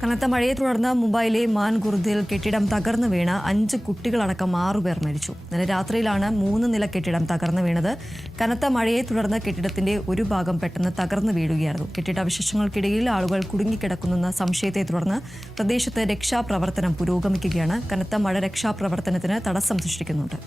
കനത്ത മഴയെ തുടർന്ന് മുംബൈയിലെ മാൻഗുർദിൽ കെട്ടിടം തകർന്നു വീണ് 5 കുട്ടികളടക്കം 6 പേർ മരിച്ചു. ഇന്നലെ രാത്രിയിലാണ് 3 നില കെട്ടിടം തകർന്നു വീണത്. കനത്ത മഴയെ തുടർന്ന് കെട്ടിടത്തിന്റെ ഒരു ഭാഗം പെട്ടെന്ന് തകർന്നു വീഴുകയായിരുന്നു. കെട്ടിടാവശിഷ്ടങ്ങൾക്കിടയിൽ ആളുകൾ കുടുങ്ങിക്കിടക്കുന്നെന്ന സംശയത്തെ തുടർന്ന് പ്രദേശത്ത് രക്ഷാപ്രവർത്തനം പുരോഗമിക്കുകയാണ്. കനത്ത മഴ രക്ഷാപ്രവർത്തനത്തിന് തടസ്സം സൃഷ്ടിക്കുന്നുണ്ട്.